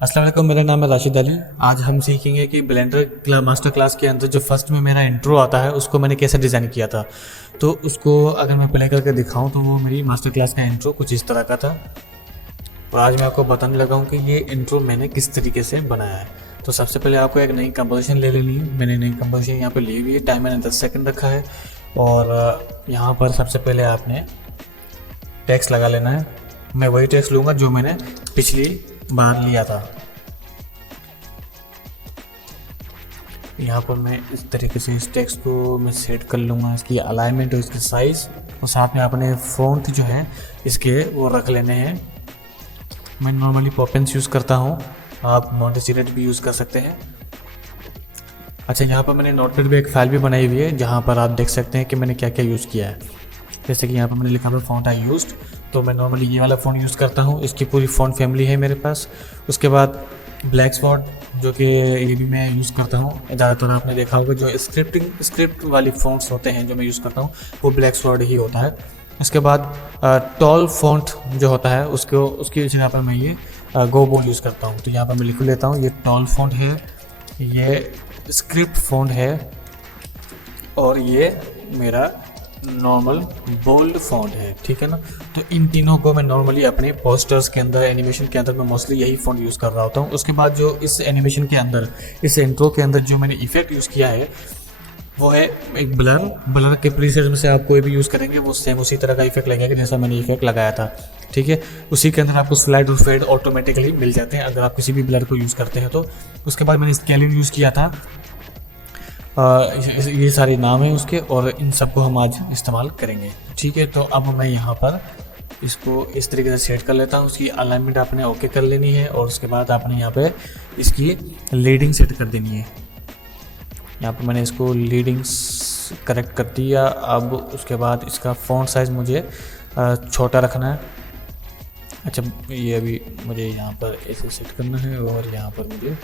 अस्सलाम वालेकुम, मेरा नाम है राशिद अली। आज हम सीखेंगे कि ब्लेंडर मास्टर क्लास के अंदर जो फर्स्ट में मेरा इंट्रो आता है उसको मैंने कैसे डिज़ाइन किया था। तो उसको अगर मैं प्ले करके दिखाऊं तो वो मेरी मास्टर क्लास का इंट्रो कुछ इस तरह का था। और आज मैं आपको बताने लगा हूं कि ये इंट्रो मैंने किस तरीके से बनाया है। तो सबसे पहले आपको एक नई कंपोजिशन ले लेनी है। मैंने नई कंपोजिशन यहाँ पे ली हुई है, टाइम मैंने 10 सेकंड रखा है। और यहाँ पर सबसे पहले आपने टेक्स्ट लगा लेना है। मैं वही टेक्स्ट लूँगा जो मैंने पिछली बार लिया था। यहाँ पर मैं इस तरीके से इस टेक्स्ट को मैं सेट कर लूँगा, इसकी अलाइनमेंट और इसकी साइज़, और साथ में अपने फ़ॉन्ट जो है इसके वो रख लेने हैं। मैं नॉर्मली पॉपेंस यूज़ करता हूँ, आप मॉन्टेसिरेट भी यूज़ कर सकते हैं। अच्छा, यहाँ पर मैंने नोटपैड पे एक फाइल भी बनाई हुई है जहाँ पर आप देख सकते हैं कि मैंने क्या क्या यूज़ किया है। जैसे कि यहाँ पर मैंने लिखा हुआ फ़ॉन्ट आई यूज्ड, तो मैं नॉर्मली ये वाला फ़ॉन्ट यूज़ करता हूँ। इसकी पूरी फ़ॉन्ट फैमिली है मेरे पास। उसके बाद ब्लैक स्वॉर्ड, जो कि ये भी मैं यूज़ करता हूँ। ज़्यादातर आपने देखा होगा जो स्क्रिप्ट वाली फ़ॉन्ट्स होते हैं जो मैं यूज़ करता हूँ वो ब्लैक स्वॉर्ड ही होता है। उसके बाद टॉल फ़ॉन्ट जो होता है उसकी जगह पर मैं ये गो बोल्ड यूज़ करता हूँ। तो यहाँ पर मैं लिख लेता हूँ, ये टॉल फ़ॉन्ट है, ये स्क्रिप्ट फ़ॉन्ट है, और ये मेरा नॉर्मल बोल्ड फ़ॉन्ट है। ठीक है ना। तो इन तीनों को मैं नॉर्मली अपने पोस्टर्स के अंदर, एनिमेशन के अंदर मैं मोस्टली यही फ़ॉन्ट यूज़ कर रहा होता हूँ। उसके बाद जो इस एनिमेशन के अंदर, इस इंट्रो के अंदर जो मैंने इफेक्ट यूज़ किया है वो है एक ब्लर के प्रीसेट में से आप कोई भी यूज़ करेंगे वो सेम उसी तरह का इफेक्ट लगेगा जैसा मैंने इफेक्ट लगाया था। ठीक है। उसी के अंदर आपको स्लाइड और फेड ऑटोमेटिकली मिल जाते हैं अगर आप किसी भी ब्लर को यूज़ करते हैं तो। उसके बाद मैंने स्केलिंग यूज़ किया था। ये सारे नाम हैं उसके, और इन सबको हम आज इस्तेमाल करेंगे। ठीक है। तो अब मैं यहाँ पर इसको इस तरीके से सेट कर लेता हूँ। उसकी अलाइनमेंट आपने ओके कर लेनी है, और उसके बाद आपने यहाँ पे इसकी लीडिंग सेट कर देनी है। यहाँ पर मैंने इसको लीडिंग्स करेक्ट कर दिया। अब उसके बाद इसका फ़ॉन्ट साइज़ मुझे छोटा रखना है। अच्छा, ये अभी मुझे यहाँ पर ऐसे सेट करना है, और यहाँ पर मुझे,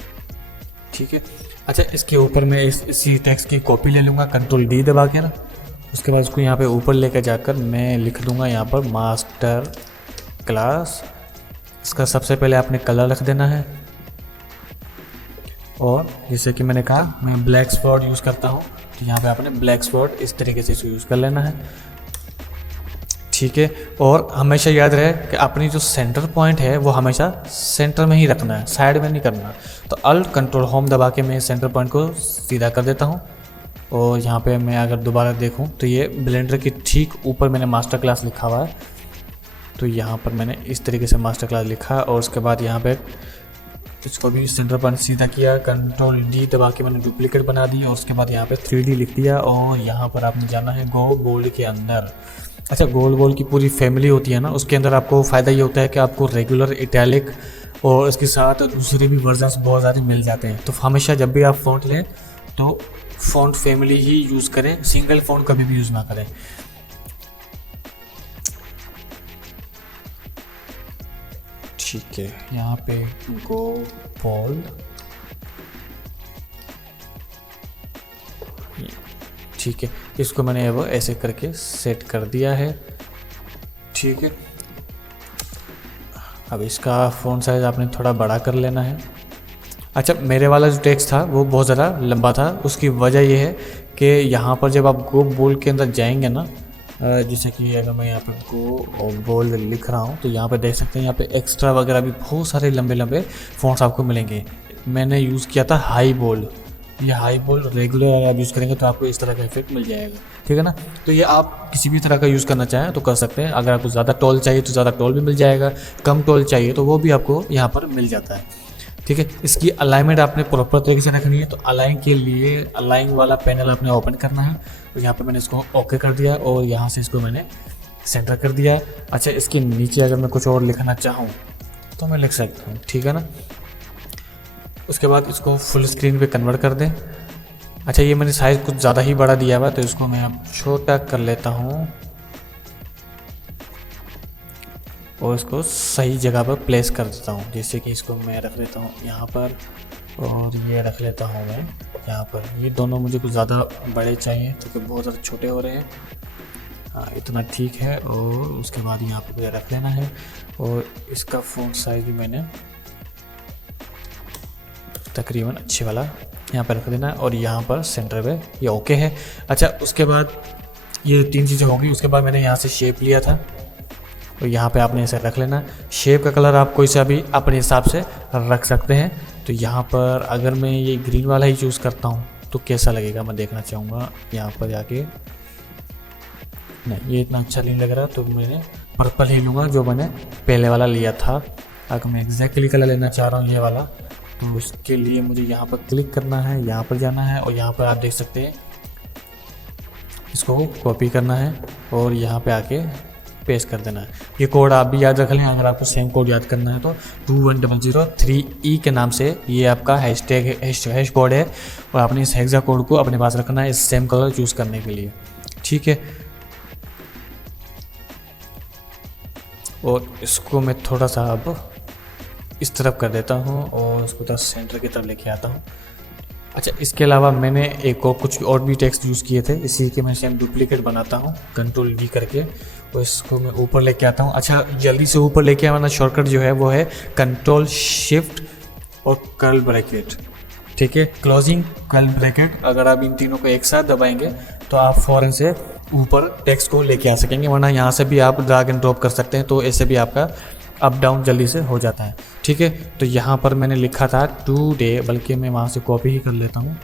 ठीक है। अच्छा, इसके ऊपर मैं इसी टेक्स्ट की कॉपी ले लूँगा, कंट्रोल डी दबा के ना। उसके बाद इसको यहाँ पे ऊपर लेकर जाकर मैं लिख दूँगा यहाँ पर मास्टर क्लास। इसका सबसे पहले आपने कलर रख देना है, और जैसे कि मैंने कहा मैं ब्लैक स्पॉट यूज़ करता हूँ, तो यहाँ पे आपने ब्लैक स्पॉट इस तरीके से यूज़ कर लेना है। ठीक है। और हमेशा याद रहे कि अपनी जो सेंटर पॉइंट है वो हमेशा सेंटर में ही रखना है, साइड में नहीं करना। तो अल्ट कंट्रोल होम दबा के मैं सेंटर पॉइंट को सीधा कर देता हूँ। और यहाँ पे मैं अगर दोबारा देखूँ तो ये ब्लेंडर के ठीक ऊपर मैंने मास्टर क्लास लिखा हुआ है। तो यहाँ पर मैंने इस तरीके से मास्टर क्लास लिखा, और उसके बाद यहाँ पे इसको भी सेंटर पॉइंट सीधा किया, कंट्रोल डी दबा के मैंने डुप्लीकेट बना दी, और उसके बाद यहाँ पे 3D लिख दिया। और यहाँ पर आपने जाना है गो बोल्ड के अंदर। अच्छा, गोल बोल्ड की पूरी फैमिली होती है ना, उसके अंदर आपको फ़ायदा ये होता है कि आपको रेगुलर इटैलिक और इसके साथ दूसरे भी वर्जन्स बहुत ज़्यादा मिल जाते हैं। तो हमेशा जब भी आप फ़ॉन्ट लें तो फ़ॉन्ट फैमिली ही यूज़ करें, सिंगल फ़ॉन्ट कभी भी यूज़ ना करें। ठीक है। यहाँ पे गो बोल्ड, ठीक है। इसको मैंने वो ऐसे करके सेट कर दिया है। ठीक है। अब इसका फ़ॉन्ट साइज़ आपने थोड़ा बड़ा कर लेना है। अच्छा, मेरे वाला जो टेक्स्ट था वो बहुत ज़्यादा लंबा था। उसकी वजह ये है कि यहाँ पर जब आप गो बोल्ड के अंदर जाएंगे ना, जैसे कि अगर मैं यहाँ पे गो और बोल्ड लिख रहा हूँ तो यहाँ पे देख सकते हैं यहाँ पे एक्स्ट्रा वगैरह भी बहुत सारे लंबे लंबे फ़ॉन्ट्स आपको मिलेंगे। मैंने यूज़ किया था हाई बोल्ड। ये हाई बोल्ड रेगुलर अगर आप यूज़ करेंगे तो आपको इस तरह का इफेक्ट मिल जाएगा। ठीक है ना। तो ये आप किसी भी तरह का यूज़ करना चाहें तो कर सकते हैं। अगर आपको ज़्यादा टॉल चाहिए तो ज़्यादा टॉल भी मिल जाएगा, कम टॉल चाहिए तो वो भी आपको यहाँ पर मिल जाता है। ठीक है। इसकी अलाइनमेंट आपने प्रॉपर तरीके से रखनी है। तो अलाइन के लिए अलाइन वाला पैनल आपने ओपन करना है। तो यहाँ पे मैंने इसको ओके कर दिया, और यहाँ से इसको मैंने सेंटर कर दिया है। अच्छा, इसके नीचे अगर मैं कुछ और लिखना चाहूँ तो मैं लिख सकता हूँ। ठीक है ना। उसके बाद इसको फुल स्क्रीन पे कन्वर्ट कर दें। अच्छा, ये मैंने साइज़ कुछ ज़्यादा ही बड़ा दिया हुआ है तो इसको मैं अब छोटा कर लेता हूँ, और इसको सही जगह पर प्लेस कर देता हूँ। जैसे कि इसको मैं रख लेता हूँ यहाँ पर, और ये रख लेता हूँ मैं यहाँ पर। ये दोनों मुझे कुछ ज़्यादा बड़े चाहिए क्योंकि बहुत ज़्यादा छोटे हो रहे हैं। हाँ, इतना ठीक है। और उसके बाद यहाँ पर मुझे रख लेना है, और इसका फ़ॉन्ट साइज़ भी मैंने तकरीबन अच्छे वाला यहाँ पर रख देना है और यहाँ पर सेंटर पे ये ओके है। अच्छा, उसके बाद ये 3 चीज़ें होगी। उसके बाद मैंने यहाँ से शेप लिया था और यहाँ पे आपने इसे रख लेना। शेप का कलर आप कोई सा भी अपने हिसाब से रख सकते हैं। तो यहाँ पर अगर मैं ये ग्रीन वाला ही चूज़ करता हूँ तो कैसा लगेगा मैं देखना चाहूँगा। यहाँ पर जाके नहीं, ये इतना अच्छा नहीं लग रहा, तो मैंने पर्पल ही लूँगा जो मैंने पहले वाला लिया था। अगर मैं एग्जैक्टली कलर लेना चाह रहा हूँ ये वाला, तो उसके लिए मुझे यहाँ पर क्लिक करना है, यहाँ पर जाना है और यहाँ पर आप देख सकते हैं इसको कॉपी करना है और यहाँ पे आके पेस्ट कर देना है। ये कोड आप भी याद रख लें, अगर आपको सेम कोड याद करना है तो 21003E के नाम से ये आपका हैश कोड है और आपने इस हेक्सा कोड को अपने पास रखना है इस सेम कलर चूज़ करने के लिए। ठीक है, और इसको मैं थोड़ा सा अब इस तरफ कर देता हूँ और इसको थोड़ा सेंटर की तरफ लेके आता हूँ। अच्छा, इसके अलावा मैंने एक और कुछ और भी टेक्स्ट यूज़ किए थे, इसी के मैं सेम डुप्लीकेट बनाता हूँ कंट्रोल V करके और इसको मैं ऊपर लेके आता हूँ। अच्छा, जल्दी से ऊपर लेके आना शॉर्टकट जो है वो है कंट्रोल शिफ्ट और कर्ल ब्रैकेट। ठीक है, क्लोजिंग कर्ल ब्रैकेट। अगर आप इन तीनों को एक साथ दबाएंगे तो आप फ़ौरन से ऊपर टेक्स्ट को लेके आ सकेंगे, वरना यहाँ से भी आप ड्रैग एंड ड्रॉप कर सकते हैं, तो ऐसे भी आपका अप डाउन जल्दी से हो जाता है। ठीक है, तो यहाँ पर मैंने लिखा था टुडे, बल्कि मैं वहाँ से कॉपी ही कर लेता हूँ।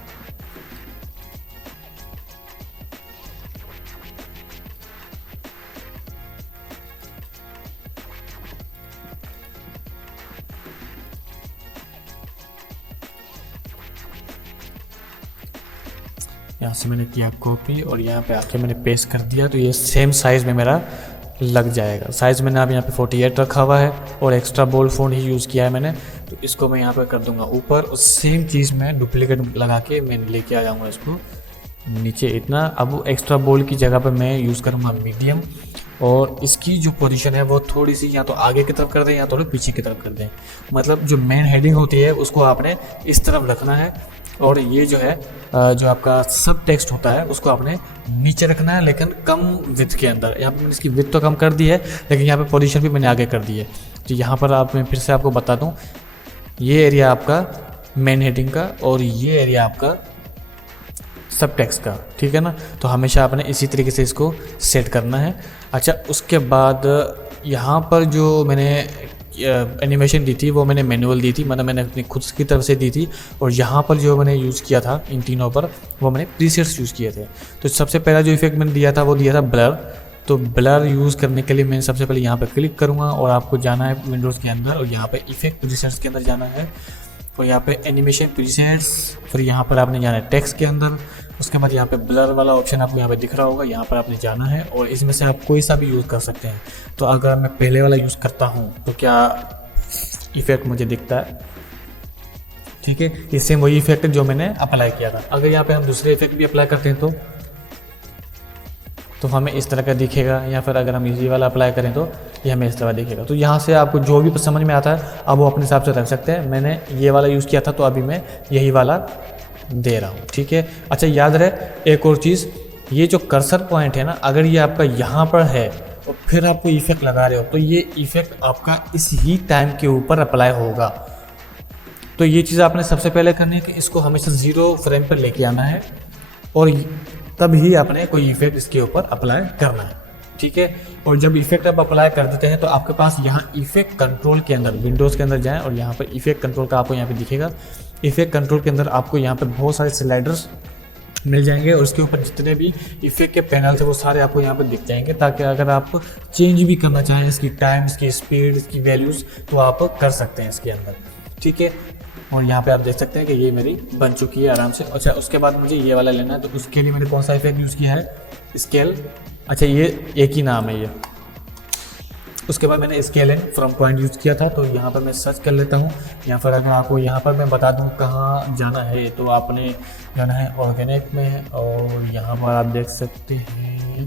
यहाँ से मैंने किया कॉपी और यहाँ पे आके मैंने पेस्ट कर दिया, तो ये सेम साइज़ में मेरा लग जाएगा। साइज़ मैंने अब यहाँ पे 48 रखा हुआ है और एक्स्ट्रा बोल्ड फ़ॉन्ट ही यूज़ किया है मैंने, तो इसको मैं यहाँ पे कर दूंगा ऊपर और सेम चीज़ में डुप्लीकेट लगा के मैं लेके आ जाऊँगा इसको नीचे इतना। अब एक्स्ट्रा बोल्ड की जगह पर मैं यूज़ करूँगा मीडियम और इसकी जो पोजीशन है वो थोड़ी सी या तो आगे की तरफ कर दें या थोड़ी पीछे की तरफ कर दें। मतलब जो मेन हेडिंग होती है उसको आपने इस तरफ रखना है और ये जो है जो आपका सब टेक्स्ट होता है उसको आपने नीचे रखना है, लेकिन कम विड्थ के अंदर। यहाँ पर मैंने इसकी विड्थ तो कम कर दी है, लेकिन यहाँ पे पोजीशन भी मैंने आगे कर दी है। तो यहाँ पर आप मैं फिर से आपको बता दूँ, ये एरिया आपका मेन हेडिंग का और ये एरिया आपका सब टेक्स्ट का। ठीक है ना, तो हमेशा आपने इसी तरीके से इसको सेट करना है। अच्छा, उसके बाद यहाँ पर जो मैंने एनिमेशन दी थी वो मैंने मैनुअल दी थी, मतलब मैंने अपनी खुद की तरफ से दी थी। और यहाँ पर जो मैंने यूज़ किया था इन तीनों पर वो मैंने प्रीसेट्स यूज़ किए थे। तो सबसे पहला जो इफेक्ट मैंने दिया था वो दिया था ब्लर। तो ब्लर यूज़ करने के लिए मैं सबसे पहले यहाँ पर क्लिक करूँगा और आपको जाना है विंडोज़ के अंदर और यहाँ पर इफेक्ट प्रीसेट्स के अंदर जाना है और यहाँ पे एनिमेशन प्रीसेट्स, फिर यहाँ पर आपने जाना है टेक्स्ट के अंदर। उसके बाद यहाँ पे ब्लर वाला ऑप्शन आपको यहाँ पे दिख रहा होगा, यहाँ पर आपने जाना है और इसमें से आप कोई सा भी यूज़ कर सकते हैं। तो अगर मैं पहले वाला यूज़ करता हूँ तो क्या इफेक्ट मुझे दिखता है। ठीक है, ये सेम वही इफेक्ट जो मैंने अप्लाई किया था। अगर यहाँ पे हम दूसरे इफेक्ट भी अप्लाई करते हैं तो हमें इस तरह का दिखेगा, या फिर अगर हम इजी वाला अप्लाई करें तो ये हमें इस तरह दिखेगा। तो यहाँ से आपको जो भी समझ में आता है आप वो अपने हिसाब से रख सकते हैं। मैंने ये वाला यूज़ किया था तो अभी मैं यही वाला दे रहा हूँ। ठीक है, अच्छा याद रहे एक और चीज़, ये जो कर्सर पॉइंट है ना, अगर ये आपका यहाँ पर है और फिर आप कोई इफेक्ट लगा रहे हो तो ये इफेक्ट आपका इस ही टाइम के ऊपर अप्लाई होगा। तो ये चीज़ आपने सबसे पहले करनी है कि इसको हमेशा 0 फ्रेम पर लेके आना है और तब ही आपने कोई इफेक्ट इसके ऊपर अप्लाई करना है। ठीक है, और जब इफेक्ट आप अप्लाई कर देते हैं तो आपके पास यहाँ इफेक्ट कंट्रोल के अंदर विंडोज़ के अंदर जाएं और यहाँ पर इफेक्ट कंट्रोल का आपको यहाँ पे दिखेगा। इफेक्ट कंट्रोल के अंदर आपको यहाँ पे बहुत सारे स्लाइडर्स मिल जाएंगे और उसके ऊपर जितने भी इफेक्ट के पैनल थे वो सारे आपको यहाँ पे दिख जाएंगे, ताकि अगर आप चेंज भी करना चाहें इसकी टाइम, इसकी स्पीड, इसकी वैल्यूज़, तो आप कर सकते हैं इसके अंदर। ठीक है, और यहाँ पे आप देख सकते हैं कि ये मेरी बन चुकी है आराम से। अच्छा, उसके बाद मुझे ये वाला लेना है, तो उसके लिए मैंने कौन सा इफेक्ट यूज़ किया है, स्केल। अच्छा, ये एक ही नाम है ये। उसके बाद मैंने scale and from point use किया था, तो यहाँ पर मैं सर्च कर लेता हूँ। यहाँ पर अगर आपको यहाँ पर मैं बता दूँ कहाँ जाना है, तो आपने जाना है ऑर्गेनिक में और यहाँ पर आप देख सकते हैं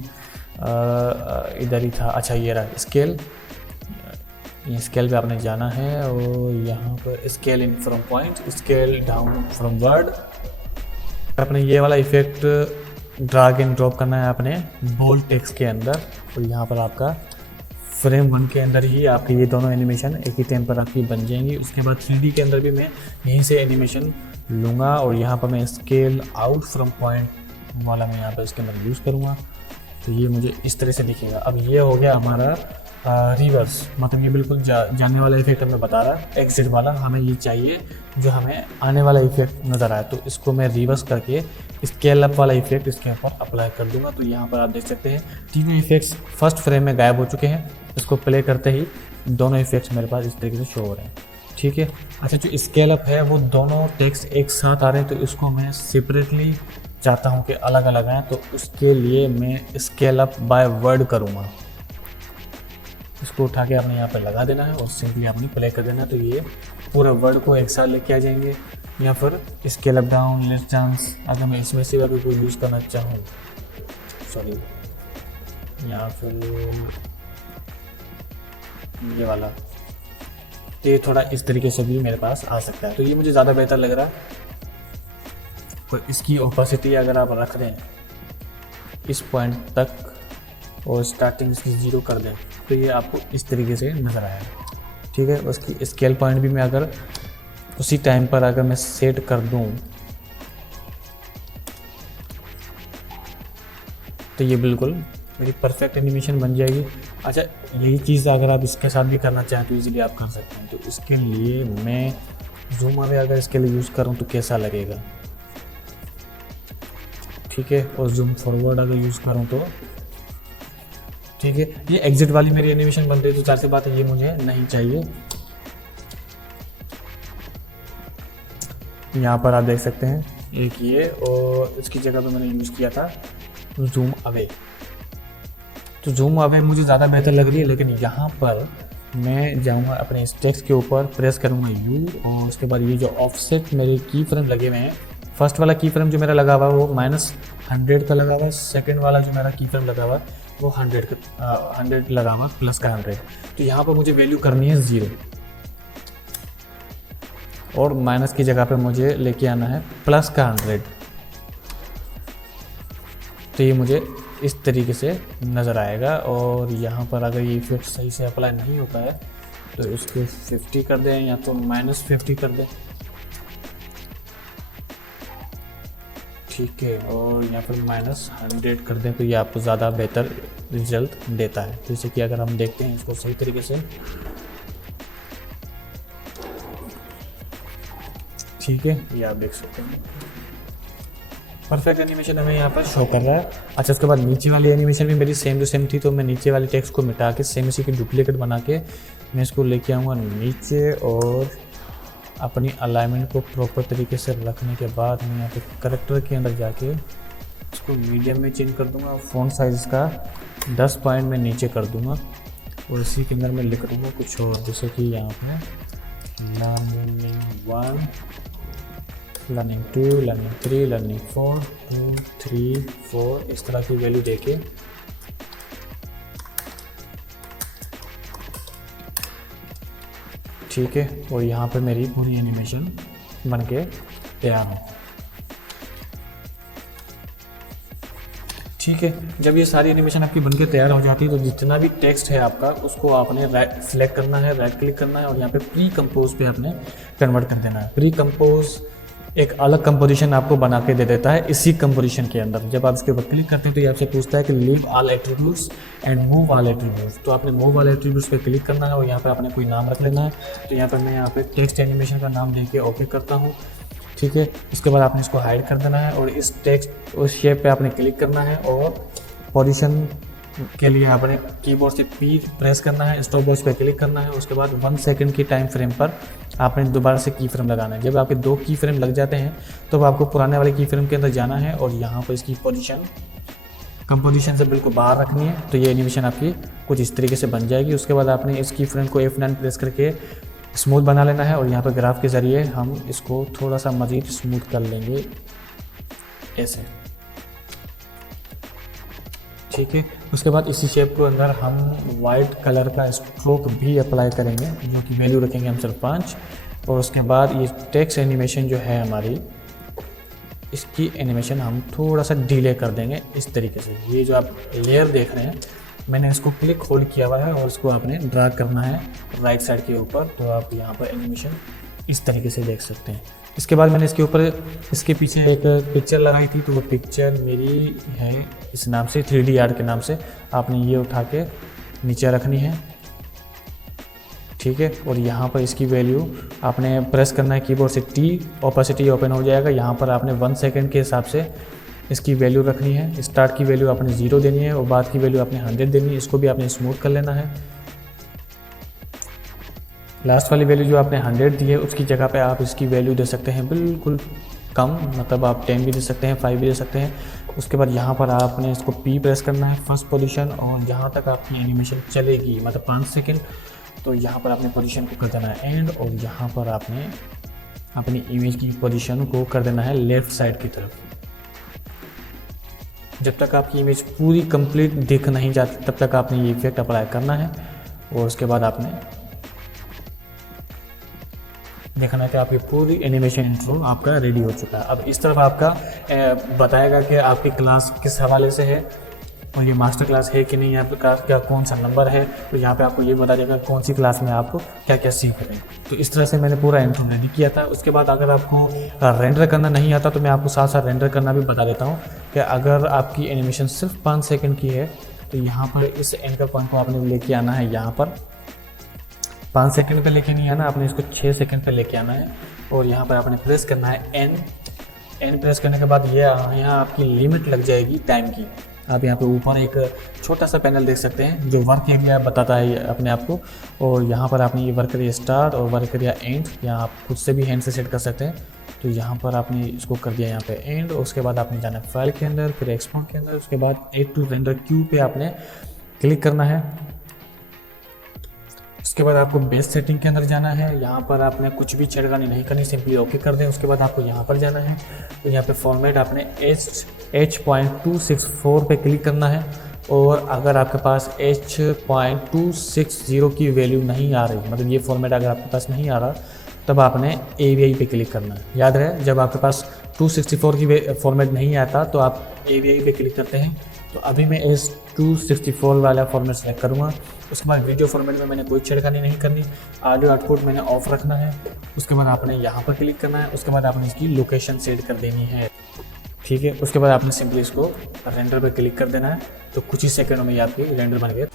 इधर ही था। अच्छा, ये रहा स्केल, ये स्केल पे आपने जाना है और यहाँ पर scale in from point, scale down from word. आपने ये वाला इफेक्ट ड्रैग एंड ड्रॉप करना है अपने बोल्ड टेक्स्ट के अंदर और यहाँ पर आपका फ्रेम 1 के अंदर ही आपके ये दोनों एनिमेशन एक ही टाइम पर आपकी बन जाएंगी। उसके बाद 3D के अंदर भी मैं यहीं से एनिमेशन लूँगा और यहाँ पर मैं स्केल आउट फ्रॉम पॉइंट वाला मैं यहाँ पर इसके अंदर यूज़ करूँगा, तो ये मुझे इस तरह से दिखेगा। अब ये हो गया हमारा रिवर्स, मतलब ये बिल्कुल जाने वाला इफेक्ट हमें बता रहा है। एग्जिट वाला हमें ये चाहिए जो हमें आने वाला इफेक्ट नज़र आए, तो इसको मैं रिवर्स करके स्केल अप वाला इफेक्ट इसके ऊपर अप्लाई कर दूंगा। तो यहाँ पर आप देख सकते हैं तीनों इफेक्ट्स फर्स्ट फ्रेम में गायब हो चुके हैं। इसको प्ले करते ही दोनों इफेक्ट्स मेरे पास इस तरीके से शो हो रहे हैं, ठीक है। अच्छा, जो स्केल अप है वो दोनों टेक्स्ट एक साथ आ रहे हैं, तो इसको मैं सेपरेटली चाहता हूँ कि अलग अलग आए, तो उसके लिए मैं स्केल अप बाय वर्ड करूँगा। इसको उठा के आपने यहाँ पर लगा देना है और सिंपली आपने प्ले कर देना है, तो ये पूरा वर्ड को एक साथ लेके आ जाएंगे। या फिर scale up down, less chance, अगर मैं इसमें से अगर कोई यूज़ करना चाहूँ, सॉरी, या फिर ये वाला, तो ये थोड़ा इस तरीके से भी मेरे पास आ सकता है, तो ये मुझे ज़्यादा बेहतर लग रहा है। तो इसकी ओपेसिटी अगर आप रख दें इस पॉइंट तक और स्टार्टिंग इसकी 0 कर दें, तो ये आपको इस तरीके से नज़र आएगा, ठीक है। उसकी स्केल पॉइंट भी मैं अगर उसी टाइम पर अगर मैं सेट कर दूं, तो ये बिल्कुल मेरी परफेक्ट एनिमेशन बन जाएगी। अच्छा, यही चीज़ अगर आप इसके साथ भी करना चाहें तो इजीली आप कर सकते हैं। तो इसके लिए मैं जूम अवे अगर इसके लिए यूज़ करूं तो कैसा लगेगा, ठीक है, और जूम फॉरवर्ड अगर यूज़ करूं तो ठीक है। ये एग्जिट वाली मेरी एनिमेशन बन रही है, तो जाहिर सी बात है ये मुझे नहीं चाहिए। यहाँ पर आप देख सकते हैं एक ये, और इसकी जगह पे मैंने यूज़ किया था जूम अवे। तो जूम अवे मुझे ज़्यादा बेहतर लग रही है, लेकिन यहाँ पर मैं जाऊँगा अपने इस टेक्स्ट के ऊपर, प्रेस करूँगा यू, और उसके बाद ये जो ऑफसेट मेरे की फ्रेम लगे हुए हैं, फर्स्ट वाला की फ्रेम जो मेरा लगा हुआ है वो -100 का लगा हुआ है, सेकेंड वाला जो मेरा की फ्रेम लगा हुआ है वो 100 लगा हुआ प्लस का 100। तो यहाँ पर मुझे वैल्यू करनी है 0 और माइनस की जगह पे मुझे लेके आना है प्लस का 100। तो ये मुझे इस तरीके से नज़र आएगा। और यहाँ पर अगर ये इफेक्ट सही से अप्लाई नहीं होता है तो इसको 50 कर दें या तो -50 कर दें, ठीक है, और यहाँ पर -100 कर दें, तो ये आपको ज़्यादा बेहतर रिजल्ट देता है। जैसे कि अगर हम देखते हैं इसको सही तरीके से, ठीक है, ये आप देख सकते हैं परफेक्ट एनिमेशन हमें यहाँ पर शो कर रहा है। अच्छा, उसके बाद नीचे वाली एनिमेशन भी मेरी सेम टू सेम थी, तो मैं नीचे वाली टेक्स्ट को मिटा के सेम इसी की डुप्लीकेट बना के मैं इसको लेके आऊँगा नीचे, और अपनी अलाइनमेंट को प्रॉपर तरीके से रखने के बाद मैं यहाँ पे करेक्टर के अंदर जाके इसको मीडियम में चेंज कर दूंगा। फ़ॉन्ट साइज़ का 10 पॉइंट में नीचे कर दूंगा और इसी के अंदर मैं लिख दूंगा कुछ और, जैसे कि यहाँ पे लर्निंग 1, लर्निंग 2, लर्निंग 3, लर्निंग 4, 2, 3, 4, इस तरह की वैल्यू देके ठीक है। और यहाँ पे मेरी पूरी एनिमेशन बन के तैयार हो, ठीक है। जब ये सारी एनिमेशन आपकी बनके तैयार हो जाती है तो जितना भी टेक्स्ट है आपका उसको आपने सेलेक्ट करना है, राइट क्लिक करना है और यहाँ पे प्री कंपोज पे आपने कन्वर्ट कर देना है। प्री कंपोज एक अलग कंपोजिशन आपको बना के दे देता है इसी कंपोजिशन के अंदर। जब आप इसके ऊपर क्लिक करते हैं तो ये आपसे पूछता है कि leave all attributes and move all attributes, तो आपने मूव ऑल एट्रीब्यूट्स पे क्लिक करना है और यहाँ पे आपने कोई नाम रख लेना है। तो यहाँ पर मैं यहाँ पे टेक्स्ट एनिमेशन का नाम देके ओके करता हूँ, ठीक है। इसके बाद आपने इसको हाइड कर देना है और इस टेक्स्ट उस शेप पे आपने क्लिक करना है और पोजीशन के लिए आपने कीबोर्ड से पी प्रेस करना है, स्टॉप वॉच पे क्लिक करना है। उसके बाद 1 सेकंड की टाइम फ्रेम पर आपने दोबारा से की फ्रेम लगाना है। जब आपके 2 की फ्रेम लग जाते हैं तो आपको पुराने वाले की फ्रेम के अंदर जाना है और यहाँ पर इसकी कंपोजिशन से बिल्कुल बाहर रखनी है। तो ये एनिमेशन आपकी कुछ इस तरीके से बन जाएगी। उसके बाद आपने इस की फ्रेम को F9 प्रेस करके स्मूथ बना लेना है और यहाँ पर ग्राफ के ज़रिए हम इसको थोड़ा सा मज़ीद स्मूथ कर लेंगे ऐसे, ठीक है। उसके बाद इसी शेप के अंदर हम वाइट कलर का स्ट्रोक भी अप्लाई करेंगे जो कि वैल्यू रखेंगे हम सिर्फ 5। और उसके बाद ये टेक्स्ट एनिमेशन जो है हमारी, इसकी एनिमेशन हम थोड़ा सा डिले कर देंगे इस तरीके से। ये जो आप लेयर देख रहे हैं मैंने इसको क्लिक होल्ड किया हुआ है और इसको आपने ड्रैग करना है राइट साइड के ऊपर, तो आप यहाँ पर एनिमेशन इस तरीके से देख सकते हैं। इसके बाद मैंने इसके ऊपर इसके पीछे एक पिक्चर लगाई थी, तो वो पिक्चर मेरी है इस नाम से 3D आर्ट के नाम से। आपने ये उठा के नीचे रखनी है, ठीक है। और यहाँ पर इसकी वैल्यू आपने प्रेस करना है कीबोर्ड से T, ओपेसिटी ओपन हो जाएगा। यहाँ पर आपने 1 सेकंड के हिसाब से इसकी वैल्यू रखनी है। स्टार्ट की वैल्यू आपने 0 देनी है और बाद की वैल्यू आपने 100 देनी है। इसको भी आपने स्मूथ कर लेना है। लास्ट वाली वैल्यू जो आपने 100 दी है उसकी जगह पे आप इसकी वैल्यू दे सकते हैं बिल्कुल कम, मतलब आप 10 भी दे सकते हैं, 5 भी दे सकते हैं। उसके बाद यहाँ पर आपने इसको P प्रेस करना है फर्स्ट पोजीशन, और जहाँ तक आपकी एनिमेशन चलेगी मतलब 5 सेकंड, तो यहाँ पर आपने पोजीशन को कर देना है एंड, और यहाँ पर आपने अपनी इमेज की पोजीशन को कर देना है लेफ्ट साइड की तरफ। जब तक आपकी इमेज पूरी कंप्लीट दिख नहीं जाती तब तक आपने ये इफेक्ट अप्लाई करना है, और उसके बाद आपने देखना है कि आपकी पूरी एनिमेशन इंट्रो आपका रेडी हो चुका है। अब इस तरफ आपका बताएगा कि आपकी क्लास किस हवाले से है और ये मास्टर क्लास है कि नहीं, आपका क्या कौन सा नंबर है, तो यहाँ पे आपको ये बता देगा कौन सी क्लास में आपको क्या क्या सीख रहे हैं। तो इस तरह से मैंने पूरा इंट्रो रेडी किया था। उसके बाद अगर आपको रेंडर करना नहीं आता तो मैं आपको साथ साथ रेंडर करना भी बता देता हूँ कि अगर आपकी एनिमेशन सिर्फ 5 सेकंड की है तो यहाँ पर इस एंकर पॉइंट को आपने लेके आना है। यहाँ पर 5 सेकंड पे लेके नहीं आना, आपने इसको 6 सेकंड पे लेके आना है, और यहाँ पर आपने प्रेस करना है एन प्रेस करने के बाद ये यहाँ आपकी लिमिट लग जाएगी टाइम की। आप यहाँ पे ऊपर एक छोटा सा पैनल देख सकते हैं जो वर्क एरिया बताता है अपने आप को, और यहाँ पर आपने ये वर्क एरिया स्टार्ट और वर्क एरिया एंड यहाँ आप खुद से भी हैंड से सेट कर सकते हैं। तो यहाँ पर आपने इसको कर दिया यहाँ पे एंड, और उसके बाद आपने जाना है फाइल के अंदर, फिर एक्सपोर्ट के अंदर, उसके बाद एड टू रेंडर क्यू पे आपने क्लिक करना है। उसके बाद आपको बेस सेटिंग के अंदर जाना है। यहाँ पर आपने कुछ भी छेड़खानी नहीं करनी, सिंपली ओके कर दें। उसके बाद आपको यहाँ पर जाना है, तो यहाँ पे फॉर्मेट आपने H.264 पे क्लिक करना है, और अगर आपके पास H.260 की वैल्यू नहीं आ रही, मतलब ये फॉर्मेट अगर आपके पास नहीं आ रहा, तब आपने AVI पे क्लिक करना है। याद रहे, जब आपके पास 264 की फॉर्मेट नहीं आता तो आप AVI पे क्लिक करते हैं। तो अभी मैं H.264 वाला फॉर्मेट सेलेक्ट करूँगा। उसके बाद वीडियो फॉर्मेट में मैंने कोई छेड़खानी नहीं करनी, ऑडियो आउटपुट मैंने ऑफ रखना है। उसके बाद आपने यहाँ पर क्लिक करना है, उसके बाद आपने इसकी लोकेशन सेट कर देनी है, ठीक है। उसके बाद आपने सिंपली इसको रेंडर पे क्लिक कर देना है, तो कुछ ही सेकंडों में ये आपकी रेंडर बन गया।